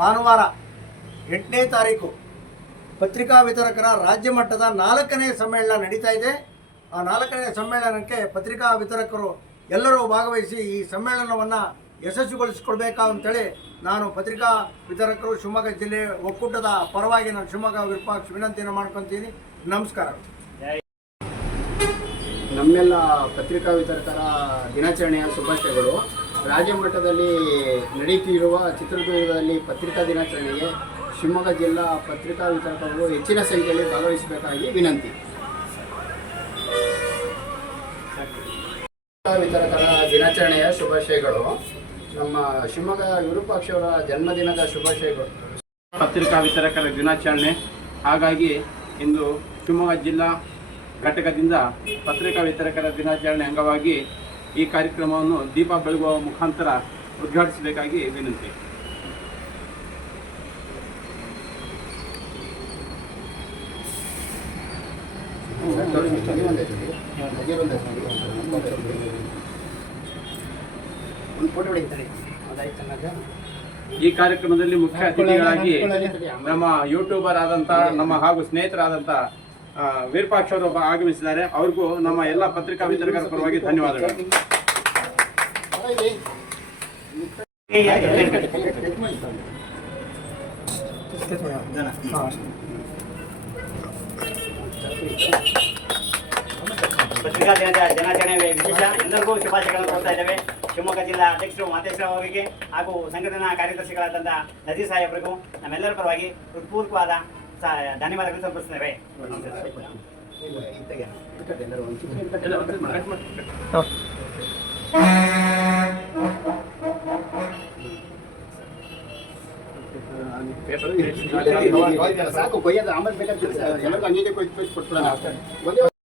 ಭಾನುವಾರ 8ನೇ ತಾರೀಕು ಪತ್ರಿಕಾ ವಿತರಕರ ರಾಜ್ಯ ಮಟ್ಟದ 4ನೇ ಸಮ್ಮೇಳನ ನಡೀತಾ ಇದೆ. ಆ 4ನೇ ಸಮ್ಮೇಳನಕ್ಕೆ ಪತ್ರಿಕಾ ವಿತರಕರು ಎಲ್ಲರೂ ಭಾಗವಹಿಸಿ ಈ ಸಮ್ಮೇಳನವನ್ನು ಯಶಸ್ವಿಗೊಳಿಸಿಕೊಳ್ಬೇಕಾ ಅಂತೇಳಿ ನಾನು ಪತ್ರಿಕಾ ವಿತರಕರು ಶಿವಮೊಗ್ಗ ಜಿಲ್ಲೆ ಒಕ್ಕೂಟದ ಪರವಾಗಿ ನಾನು ಶಿವಮೊಗ್ಗ ವಿರೂಪಾಕ್ಷ ವಿನಂತಿಯನ್ನು ಮಾಡ್ಕೊತೀನಿ. ನಮಸ್ಕಾರ. ನಮ್ಮೆಲ್ಲ ಪತ್ರಿಕಾ ವಿತರಕರ ದಿನಾಚರಣೆಯ ಶುಭಾಶಯಗಳು. ರಾಜ್ಯ ಮಟ್ಟದಲ್ಲಿ ನಡೆಯುತ್ತಿರುವ ಚಿತ್ರದುರ್ಗದಲ್ಲಿ ಪತ್ರಿಕಾ ದಿನಾಚರಣೆಗೆ ಶಿವಮೊಗ್ಗ ಜಿಲ್ಲಾ ಪತ್ರಿಕಾ ವಿತರಕರು ಹೆಚ್ಚಿನ ಸಂಖ್ಯೆಯಲ್ಲಿ ಭಾಗವಹಿಸಬೇಕಾಗಿ ವಿನಂತಿ. ಪತ್ರಿಕಾ ವಿತರಕರ ದಿನಾಚರಣೆಯ ಶುಭಾಶಯಗಳು. ನಮ್ಮ ಶಿವಮೊಗ್ಗ ವಿರೂಪಾಕ್ಷ ಅವರ ಜನ್ಮದಿನದ ಶುಭಾಶಯಗಳು. ಪತ್ರಿಕಾ ವಿತರಕರ ದಿನಾಚರಣೆ, ಹಾಗಾಗಿ ಇಂದು ಶಿವಮೊಗ್ಗ ಜಿಲ್ಲಾ ಘಟಕದಿಂದ ಪತ್ರಿಕಾ ವಿತರಕರ ದಿನಾಚರಣೆ ಅಂಗವಾಗಿ ಈ ಕಾರ್ಯಕ್ರಮವನ್ನು ದೀಪ ಬೆಳಗುವ ಮುಖಾಂತರ ಉದ್ಘಾಟಿಸಬೇಕಾಗಿ ವಿನಂತಿ. ಈ ಕಾರ್ಯಕ್ರಮದಲ್ಲಿ ಮುಖ್ಯ ಅತಿಥಿಗಳಾಗಿ ನಮ್ಮ ಯೂಟ್ಯೂಬರ್ ಆದಂಥ ನಮ್ಮ ಹಾಗೂ ಸ್ನೇಹಿತರಾದಂಥ ವಿರೂಪಾಕ್ಷ ಅವರು ಆಗಮಿಸಿದ್ದಾರೆ. ಅವ್ರಿಗೂ ನಮ್ಮ ಎಲ್ಲ ಪತ್ರಿಕಾ ವಿತರಕರ ಪರವಾಗಿ ಧನ್ಯವಾದಗಳು. ಪತ್ರಿಕಾ ದಿನಾಚರಣೆ ವಿಶೇಷ ಎಲ್ಲರಿಗೂ ಶುಭಾಶಯಗಳನ್ನು ಕೊಡ್ತಾ ಇದ್ದೇವೆ. ಶಿವಮೊಗ್ಗ ಜಿಲ್ಲಾ ಅಧ್ಯಕ್ಷರು ಮಾತೇಶ್ವರ ಅವರಿಗೆ ಹಾಗೂ ಸಂಘಟನಾ ಕಾರ್ಯದರ್ಶಿಗಳಾದಂಥ ನಜೀರ್ ಸಾಹೇಬರಿಗೂ ನಮ್ಮೆಲ್ಲರ ಪರವಾಗಿ ಹೃತ್ಪೂರ್ವಕವಾದ ಧನ್ಯವಾದಗಳು ಸಮರ್ಪಿಸುತ್ತೇವೆ. ಸಾಕು ಕೊಯ್ಯದ ಆಮೇಲೆ ಬೇಕಾದ್ರೆ ಎಲ್ಲರಿಗೂ ಅಂಗೀಕಾರ ಕೊಟ್ಬಿಡೋಣ.